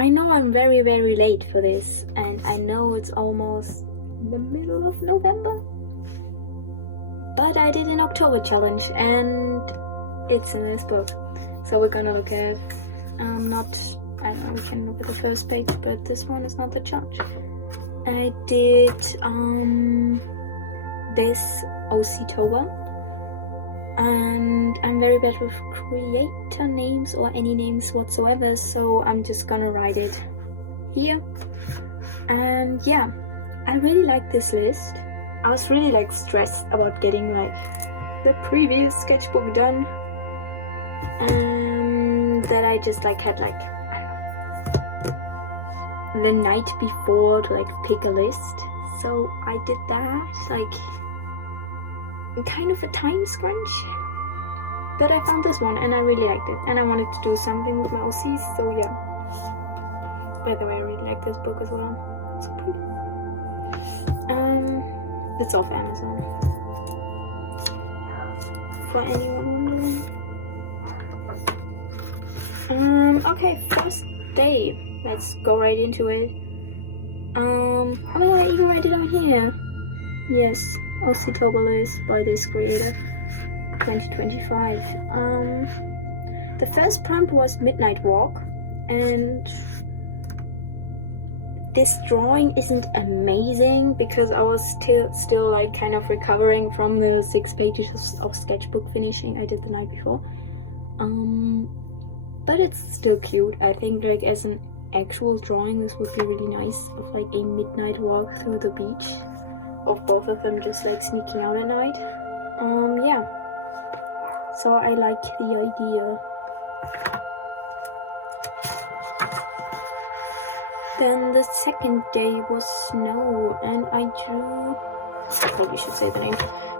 I know I'm very, very late for this, and I know it's almost the middle of November, but I did an October challenge, and it's in this book. So we're gonna look at, I don't know, we can look at the first page, but this one is not the challenge. I did this OC-tober, and I'm very bad with creator names or any names whatsoever, so I'm just gonna write it here. And yeah, I really like this list. I was really like stressed about getting like the previous sketchbook done, and that I just like had like, I don't know, the night before to like pick a list. So I did that like kind of a time scrunch, but I found this one and I really liked it, and I wanted to do something with my OCs, so yeah. By the way, I really like this book as well. It's so pretty. It's off Amazon, for anyone wondering. Okay, first day. Let's go right into it. Oh, I even write it on here. Yes, OC-tober list by this creator, 2025. The first prompt was Midnight Walk, and this drawing isn't amazing because I was still like kind of recovering from the 6 pages of sketchbook finishing I did the night before. But it's still cute. I think like as an actual drawing this would be really nice, of like a midnight walk through the beach of both of them just like sneaking out at night. Yeah, so I like the idea. Then the second day was snow, and I drew, I probably should say the name.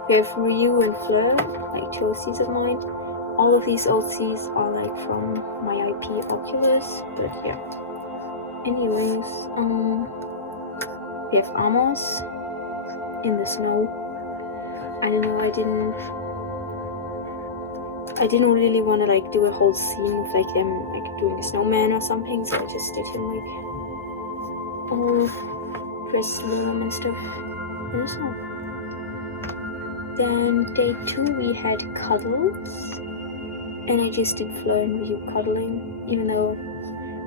We have Ryu and Fleur, like 2 OCs of mine. All of these OCs are like from my IP Oculus, but yeah. Anyways, we have Amos in the snow. I don't know, I didn't really want to like do a whole scene with like them like doing a snowman or something, so I just did him like all dressed warm and stuff in the snow. Then day 2 we had cuddles, and I just did Fleur and Ryu cuddling, even though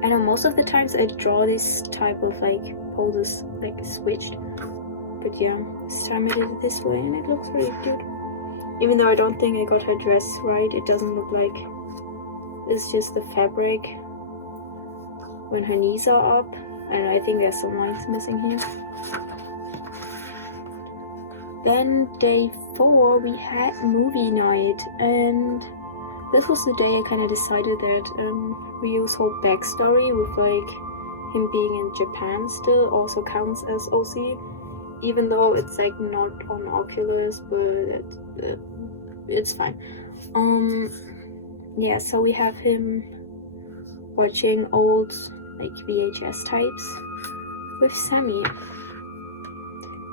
I know most of the times I draw this type of like poses like switched, but yeah, this time I did it this way and it looks really cute. Even though I don't think I got her dress right, it doesn't look like it's just the fabric when her knees are up. I don't know, I think there's some lines missing here. Then day 4 we had movie night, and this was the day I kind of decided that Ryu's whole backstory with like him being in Japan still also counts as OC, even though it's like not on Oculus, but it's fine. Yeah, so we have him watching old like VHS types with Sammy,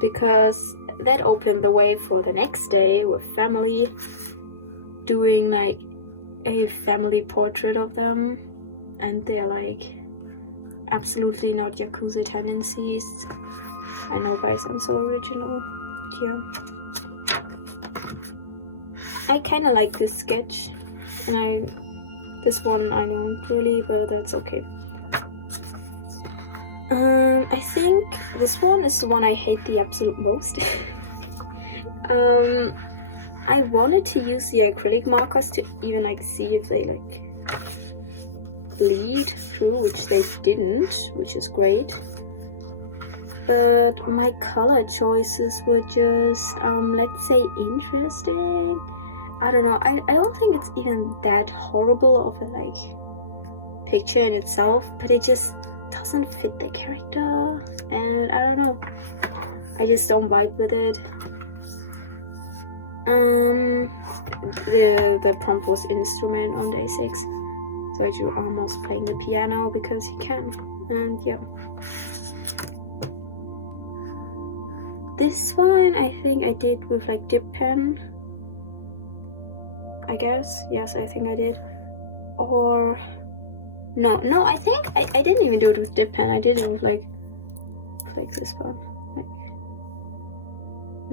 because that opened the way for the next day with family doing like a family portrait of them, and they're like absolutely not Yakuza tendencies. I know, guys, I'm so original. Yeah, I kind of like this sketch, and this one I don't really, but that's okay. I think this one is the one I hate the absolute most. I wanted to use the acrylic markers to even like see if they like bleed through, which they didn't, which is great. But my color choices were just, let's say, interesting. I don't know. I don't think it's even that horrible of a like picture in itself, but it just doesn't fit the character, and I don't know. I just don't vibe with it. The prompt was instrument on day 6, so I drew almost playing the piano because he can, and yeah. This one I think I did with like dip pen, I guess. Yes, I think I did. Or No, I think I didn't even do it with dip pen. I did it with like this one, like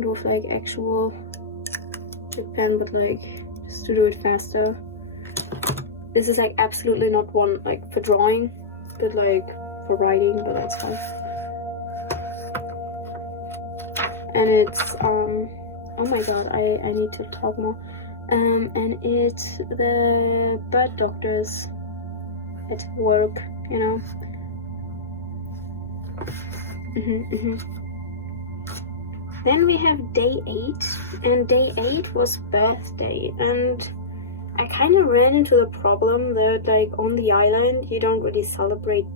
with like actual dip pen, but like just to do it faster. This is like absolutely not one like for drawing, but like for writing, but that's fine. And it's oh my god, I need to talk more. And it's the bird doctors at work, you know. Then we have day 8, and day 8 was birthday, and I kind of ran into the problem that like on the island you don't really celebrate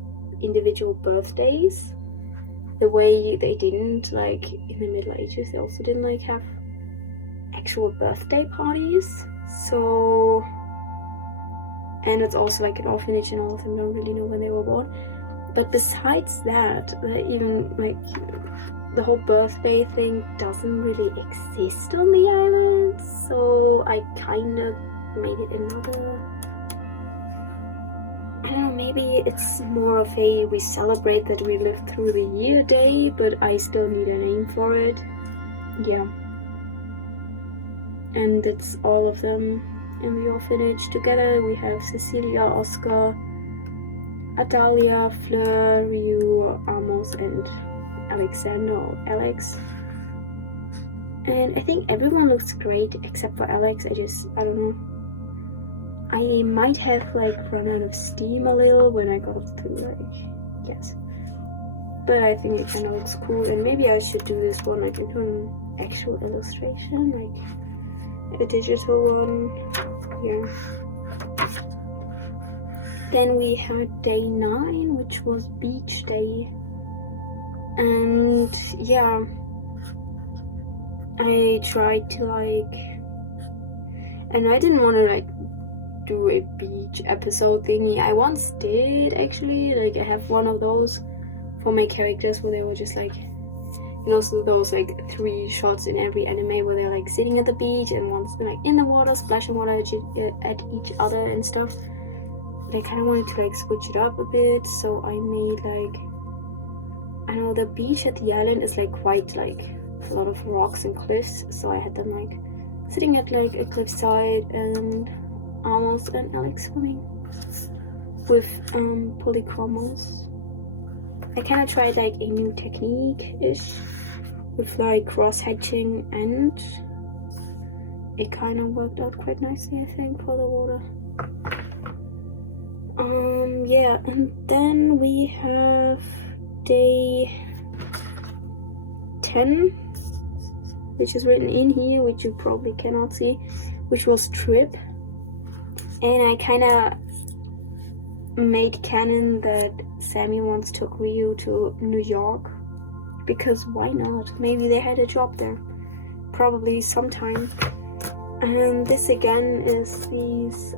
individual birthdays the way they didn't like in the Middle Ages. They also didn't like have actual birthday parties. So, and it's also like an orphanage and all of them don't really know when they were born. But besides that, even like the whole birthday thing doesn't really exist on the island. So I kind of made it another, I don't know, maybe it's more of a we celebrate that we lived through the year day, but I still need a name for it. Yeah. And it's all of them in the orphanage together. We have Cecilia, Oscar, Adalia, Fleur, Ryu, Amos, and Alexander or Alex. And I think everyone looks great except for Alex. I don't know. I might have like run out of steam a little when I got through like, yes. But I think it kind of looks cool, and maybe I should do this one like into an actual illustration, like a digital one. Yeah. Then we had day 9, which was beach day. And yeah, I tried to like, and I didn't want to like do a beach episode thingy. I once did actually, like I have one of those for my characters where they were just like, you know, so those like 3 shots in every anime where they're like sitting at the beach and one's like in the water, splashing water at each other and stuff. But I kind of wanted to like switch it up a bit, so I made like, I don't know, the beach at the island is like quite like a lot of rocks and cliffs, so I had them like sitting at like a cliffside and Amos and Alex swimming with polychromos. I kind of tried like a new technique-ish with like cross-hatching, and it kind of worked out quite nicely, I think, for the water. Yeah, and then we have day 10, which is written in here, which you probably cannot see, which was trip. And I kind of made canon that Sammy once took Ryu to New York, because why not? Maybe they had a job there, probably sometime. And this again is these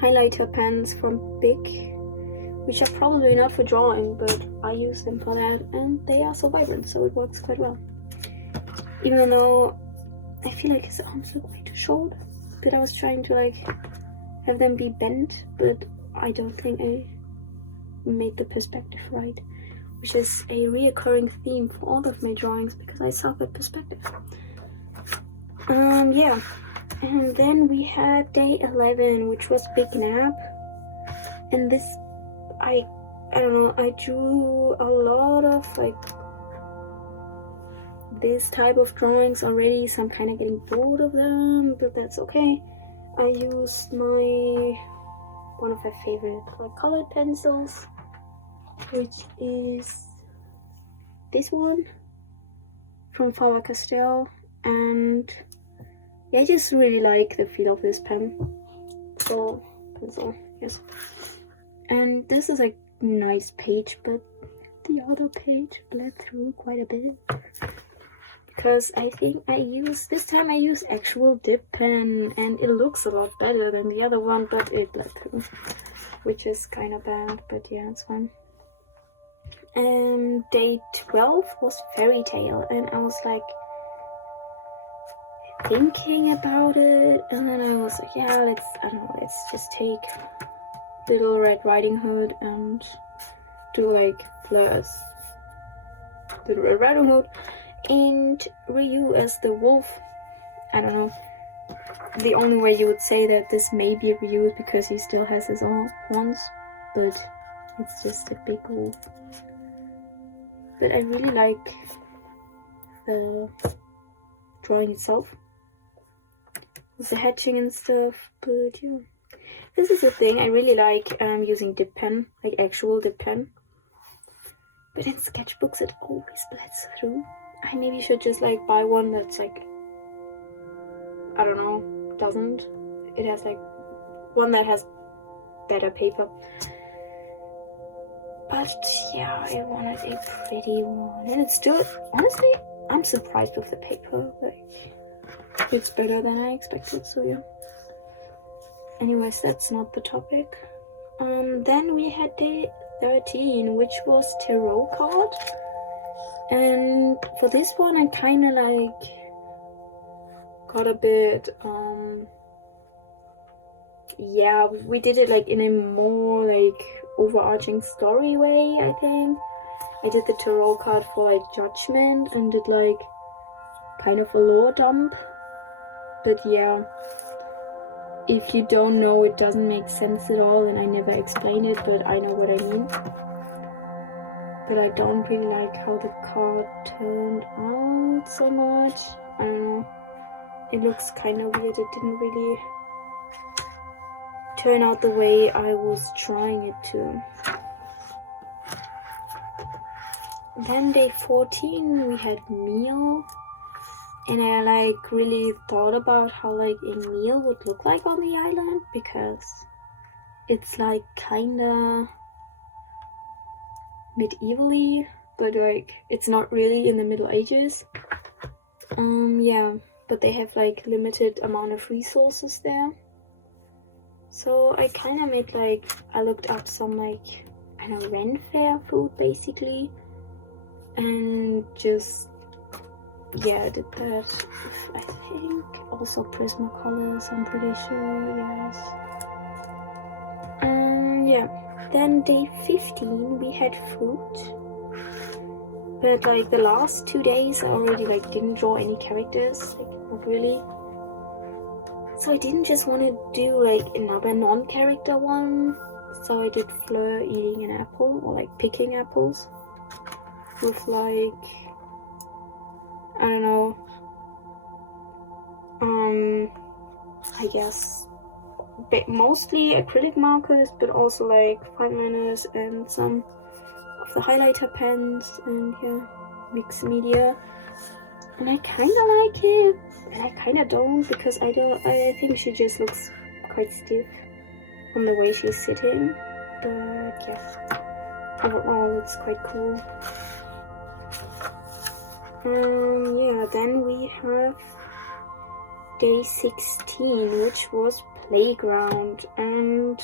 highlighter pens from Big, which are probably not for drawing, but I use them for that, and they are so vibrant, so it works quite well. Even though I feel like his arms look way too short, but I was trying to like have them be bent, but I don't think I made the perspective right, which is a reoccurring theme for all of my drawings because I suck at perspective. Yeah, and then we had day 11, which was Big Nap, and this I don't know, I drew a lot of like this type of drawings already, so I'm kind of getting bored of them, but that's okay. I used one of my favorite like colored pencils, which is this one from Faber-Castell, and yeah, I just really like the feel of this pencil, yes. And this is a nice page, but the other page bled through quite a bit, because I think this time I used actual dip pen, and it looks a lot better than the other one, but it bled through, which is kind of bad, but yeah, it's fine. And day 12 was Fairy Tale, and I was like, thinking about it, and then I was like, yeah, let's just take Little Red Riding Hood and do like Fleur as Little Red Riding Hood and Ryu as the wolf. I don't know. The only way you would say that this may be Ryu is because he still has his own horns, but it's just a big wolf. But I really like the drawing itself with the hatching and stuff. But yeah, this is the thing, I really like using dip pen, like actual dip pen. But in sketchbooks it always blends through. I maybe should just like buy one that's like, I don't know, doesn't. It has like one that has better paper. But yeah, I wanted a pretty one. And it's still, honestly, I'm surprised with the paper. Like, it's better than I expected, so yeah. Anyways, that's not the topic. Then we had day 13, which was tarot card. And for this one, I kind of like got a bit, yeah, we did it like in a more like overarching story way, I think. I did the tarot card for like judgment and did like kind of a lore dump. But yeah, if you don't know, it doesn't make sense at all, and I never explain it, but I know what I mean. But I don't really like how the card turned out so much. I don't know. It looks kind of weird. It didn't really turn out the way I was trying it to. Then day 14 we had meal, and I like really thought about how like a meal would look like on the island, because it's like kinda medievally, but like it's not really in the Middle Ages. Yeah, but they have like limited amount of resources there. So I kind of made like, I looked up some like, I don't know, Ren Fair food basically, and just, yeah, I did that. I think also Prismacolors, I'm pretty sure, yes. Yeah, then day 15 we had fruit, but like the last 2 days I already like didn't draw any characters, like not really. So I didn't just want to do like another non-character one, so I did Fleur eating an apple, or like picking apples, with like, I don't know, I guess mostly acrylic markers, but also like fine liners and some of the highlighter pens, and yeah, mixed media. And I kind of like it, and I kind of don't, because I think she just looks quite stiff on the way she's sitting, but yeah, overall it's quite cool. Yeah, then we have day 16, which was playground, and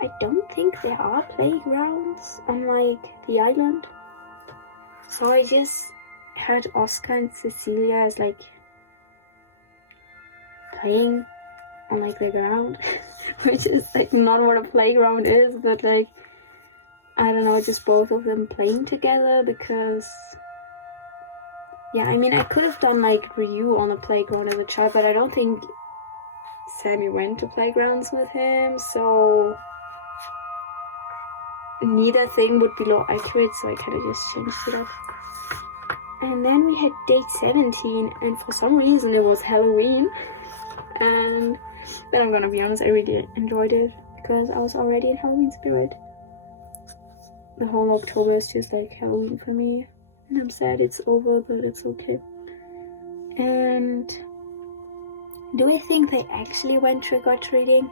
I don't think there are playgrounds on like the island, so I just had Oscar and Cecilia as like playing on like the ground, which is like not what a playground is, but like, I don't know, just both of them playing together, because yeah, I mean, I could have done like Ryu on a playground as a child, but I don't think Sammy went to playgrounds with him, so neither thing would be law accurate, so I kind of just changed it up. And then we had day 17, and for some reason it was Halloween, and then I'm gonna be honest, I really enjoyed it, because I was already in Halloween spirit. The whole October is just like Halloween for me, and I'm sad it's over, but it's okay. And do I think they actually went trick-or-treating?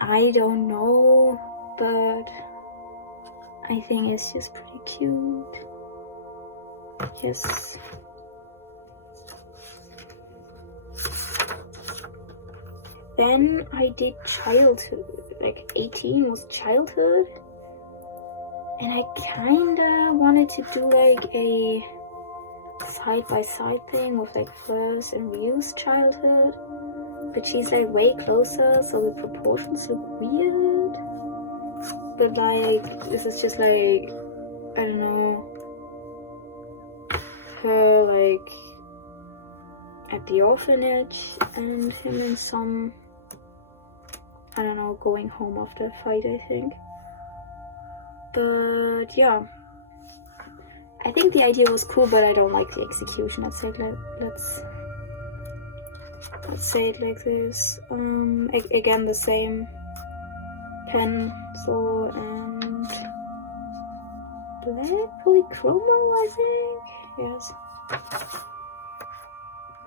I don't know, but I think it's just pretty cute. Yes. Then I did childhood, like 18 was childhood, and I kinda wanted to do like side-by-side thing with like Fleurs and Ryu's childhood, but she's like way closer, so the proportions look weird. But like this is just like, I don't know, her like at the orphanage and him in some, I don't know, going home after a fight, I think. But yeah, I think the idea was cool, but I don't like the execution. Let's say it like this. Again, the same pencil and black polychromo, I think. Yes.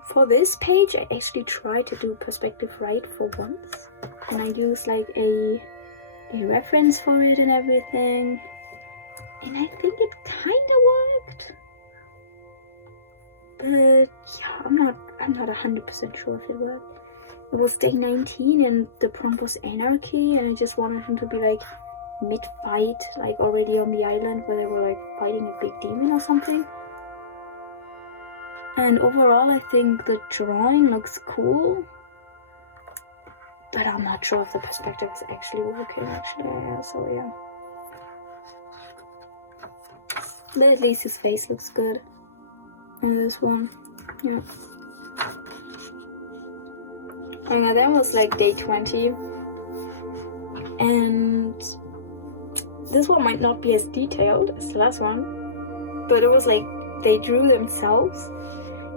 For this page, I actually tried to do perspective right for once, and I used like a reference for it and everything, and I think it kind of worked. But yeah, I'm not 100% sure if it worked. It was day 19 and the prompt was anarchy, and I just wanted him to be like mid-fight, like already on the island where they were like fighting a big demon or something. And overall, I think the drawing looks cool, but I'm not sure if the perspective is actually working. Yeah, so yeah. But at least his face looks good on this one. Yeah. Oh yeah, that was like day 20, and this one might not be as detailed as the last one, but it was like they drew themselves.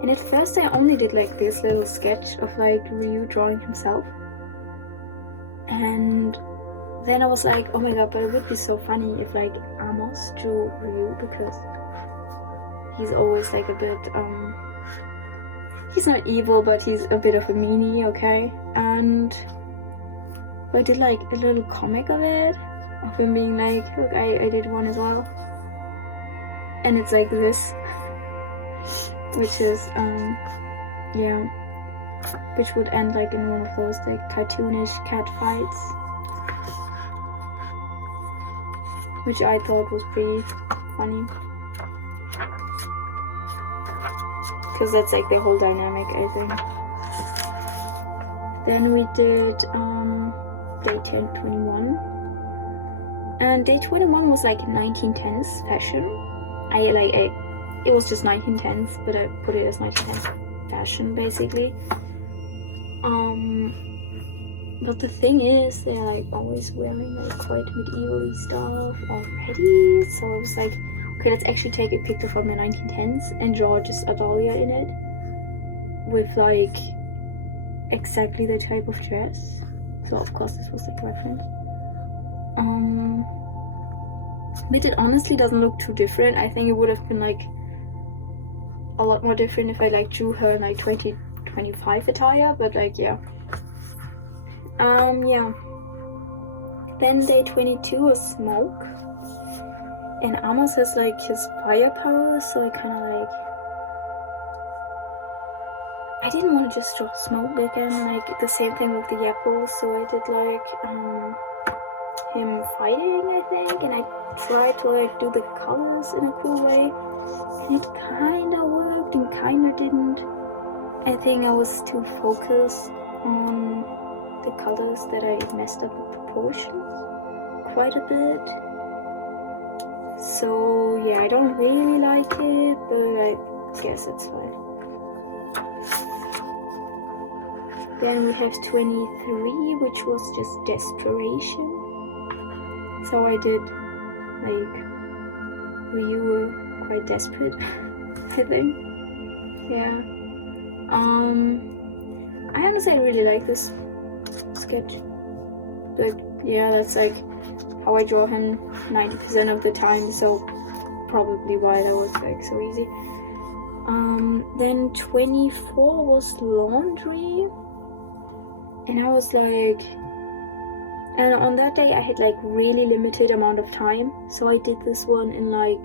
And at first I only did like this little sketch of like Ryu drawing himself. And then I was like, oh my god, but it would be so funny if like Amos drew Ryu, because he's always like a bit, he's not evil, but he's a bit of a meanie, okay? And I did like a little comic of it, of him being like, look, I did one as well. And it's like this. Which is, yeah, which would end like in one of those like cartoonish cat fights, which I thought was pretty funny, because that's like the whole dynamic, I think. Then we did day 21, and day 21 was like 1910s fashion. It was just 1910s, but I put it as 1910s fashion, basically. But the thing is, they're like always wearing like quite medieval-y stuff already. So I was like, okay, let's actually take a picture from the 1910s and draw just a Dahlia in it with like exactly the type of dress. So of course this was like reference. But it honestly doesn't look too different. I think it would have been like a lot more different if I like drew her in like 2025 attire, but like yeah. Yeah. Then day 22 was smoke, and Amos has like his fire powers, so I kind of like, I didn't want to just draw smoke again, like the same thing with the apples, so I did like him fighting, I think, and I tried to like do the colors in a cool way, and it kind of worked and kind of didn't. I think I was too focused on the colors that I messed up the proportions quite a bit. So yeah, I don't really like it, but I guess it's fine. Then we have 23, which was just desperation. So I did like Ryu quite desperate, I think. Yeah. I honestly really like this sketch. But yeah, that's like how I draw him 90% of the time, so probably why that was like so easy. Then 24 was laundry, and I was like, and on that day I had like really limited amount of time, so I did this one in like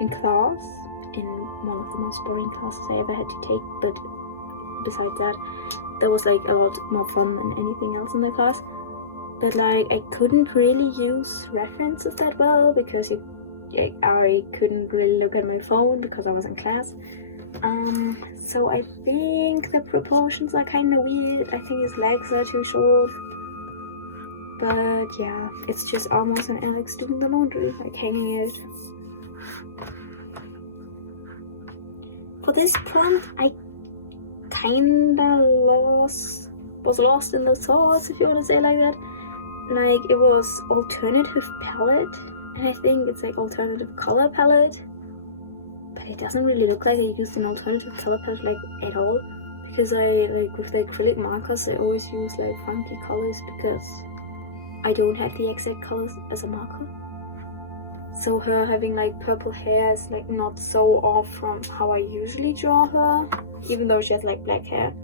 in class, in one of the most boring classes I ever had to take, but besides that, that was like a lot more fun than anything else in the class. But like I couldn't really use references that well, because you I couldn't really look at my phone because I was in class. So I think the proportions are kind of weird. I think his legs are too short. But yeah, it's just almost an Alex doing the laundry, like hanging it. For this prompt, I kinda was lost in the sauce, if you want to say it like that. Like, it was alternative palette, and I think it's like alternative color palette, but it doesn't really look like I used an alternative color palette like at all, because I like with the acrylic markers I always use like funky colors because I don't have the exact colors as a marker. So her having like purple hair is like not so off from how I usually draw her, even though she has like black hair.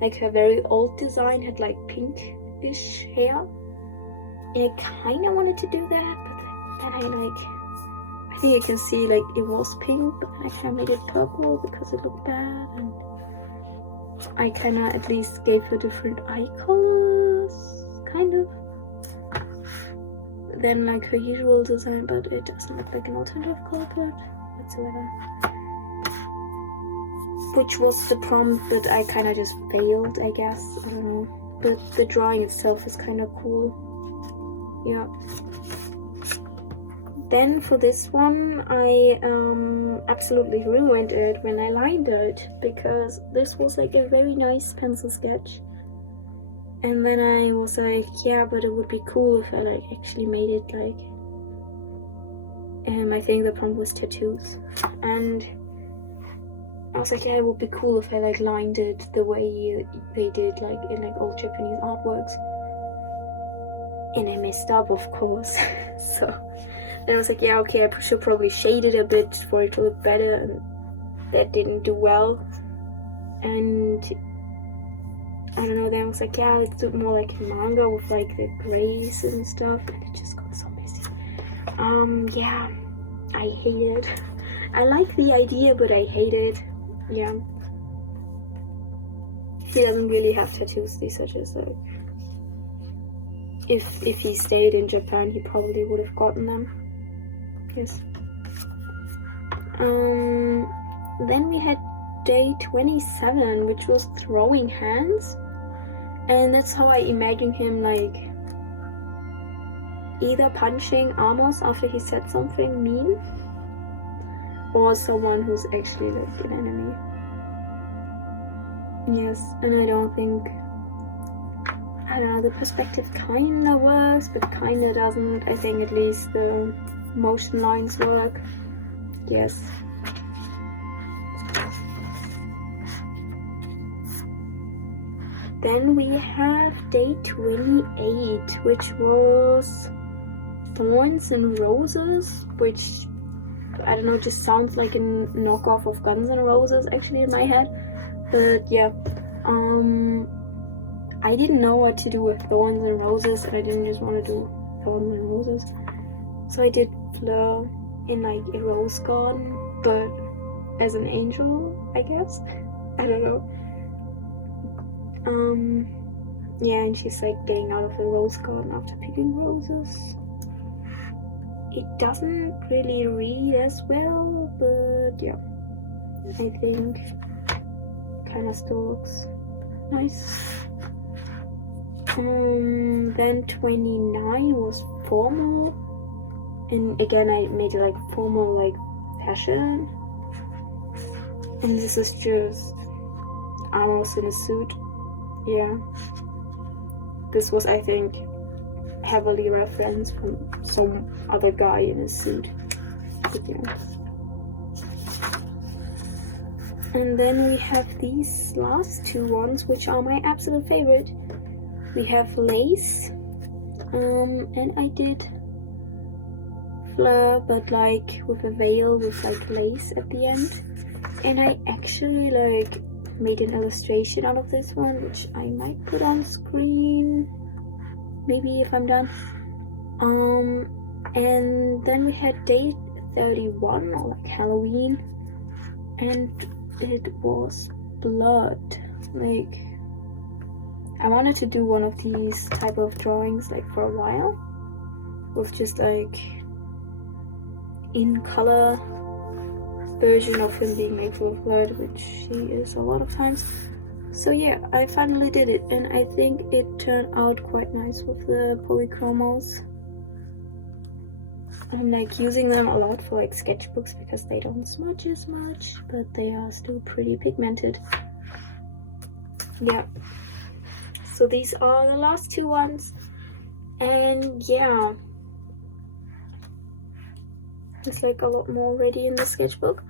Like her very old design had like pinkish hair. And I kind of wanted to do that, but then I think you can see like it was pink, but then I kind of made it purple because it looked bad, and I kind of at least gave her different eye colors, kind of, than like her usual design, but it doesn't look like an alternative color palette whatsoever. Which was the prompt, but I kind of just failed, I guess. I don't know. But the drawing itself is kind of cool. Yeah. Then for this one, I absolutely ruined it when I lined it, because this was like a very nice pencil sketch. And then I was like, yeah, but it would be cool if I like actually made it like, I think the prompt was tattoos. And I was like, yeah, it would be cool if I like lined it the way they did like in like old Japanese artworks. And I messed up, of course. So then I was like, yeah, okay, I should probably shade it a bit for it to look better, and that didn't do well. And I don't know, then I was like, yeah, let's do it more like a manga with like the grays and stuff, and it just got so messy. Yeah, I hate it. I like the idea, but I hate it. Yeah. He doesn't really have tattoos, these are just like, if he stayed in Japan, he probably would have gotten them. Yes. Then we had day 27, which was throwing hands, and that's how I imagine him, like either punching Amos after he said something mean, or someone who's actually like an enemy. Yes, and I don't know, the perspective kinda works, but kinda doesn't. I think at least the motion lines work. Yes. Then we have day 28, which was Thorns and Roses, which, I don't know, just sounds like a knockoff of Guns N' Roses actually in my head. But yeah, I didn't know what to do with Thorns and Roses, and I didn't just want to do Thorns and Roses. So I did Fleur in like a rose garden, but as an angel, I guess. I don't know. Yeah, and she's like getting out of the rose garden after picking roses. It doesn't really read as well, but yeah, I think kind of still looks nice. Then 29 was formal, and again I made it like formal, like fashion, and this is just Amos in a suit. Yeah, this was, I think, heavily referenced from some other guy in a suit. But yeah. And then we have these last two ones, which are my absolute favorite. We have Lace, and I did Fleur, but like with a veil with like lace at the end. And I actually like made an illustration out of this one, which I might put on screen maybe if I'm done. And then we had day 31, or like Halloween, and it was blood. Like, I wanted to do one of these type of drawings like for a while, with just like in color version of him being like full of blood, which he is a lot of times. So yeah, I finally did it, and I think it turned out quite nice with the polychromos. I'm like using them a lot for like sketchbooks because they don't smudge as much, but they are still pretty pigmented. Yeah, so these are the last two ones, and yeah, there's like a lot more already in the sketchbook,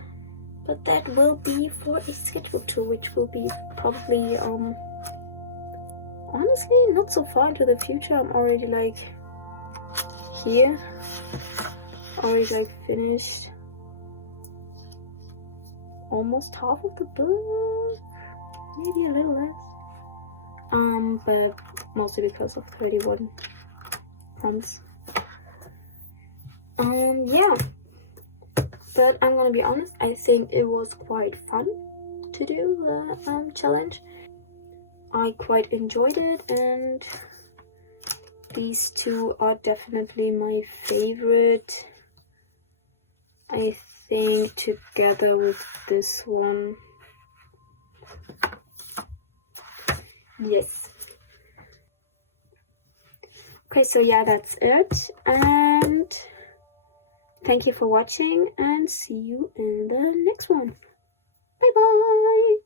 but that will be for a sketchbook tour, which will be probably honestly not so far into the future. I'm already like here, already like finished almost half of the book, maybe a little less, but mostly because of 31 prompts. Yeah, but I'm gonna be honest, I think it was quite fun to do the challenge. I quite enjoyed it, and these two are definitely my favorite. I think together with this one. Yes. Okay, so yeah, that's it, and thank you for watching, and see you in the next one. Bye bye.